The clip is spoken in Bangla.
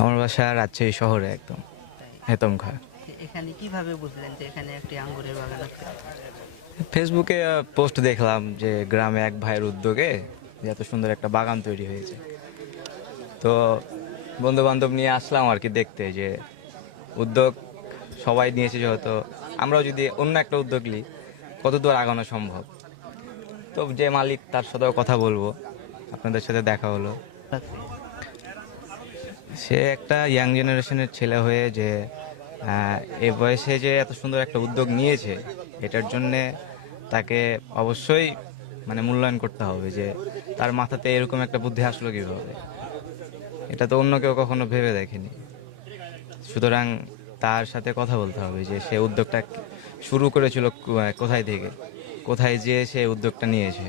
আমার বাসা রাজশাহী শহরে একদম হেতমখা। এখানে কিভাবে বুঝলেন যে এখানে একটি আঙ্গুরের বাগান আছে? ফেসবুকে পোস্ট দেখলাম যে গ্রামে এক ভাইয়ের উদ্যোগে যে এত সুন্দর একটা বাগান তৈরি হয়েছে। তো বন্ধু বান্ধব নিয়ে আসলাম আর কি দেখতে যে উদ্যোগ সবাই নিয়েছে, যেহেতু আমরাও যদি অন্য একটা উদ্যোগ নিই কত দূর আগানো সম্ভব। তো যে মালিক তার সাথেও কথা বলবো, আপনাদের সাথে দেখা হলো। আছে। সে একটা ইয়াং জেনারেশনের ছেলে হয়ে যে এ বয়সে যে এত সুন্দর একটা উদ্যোগ নিয়েছে, এটার জন্যে তাকে অবশ্যই মানে মূল্যায়ন করতে হবে যে তার মাথাতে এরকম একটা বুদ্ধি আসলো কীভাবে। এটা তো অন্য কেউ কখনো ভেবে দেখেনি। সুতরাং তার সাথে কথা বলতে হবে যে সে উদ্যোগটা শুরু করেছিল কোথায় থেকে, কোথায় যেয়ে সে উদ্যোগটা নিয়েছে।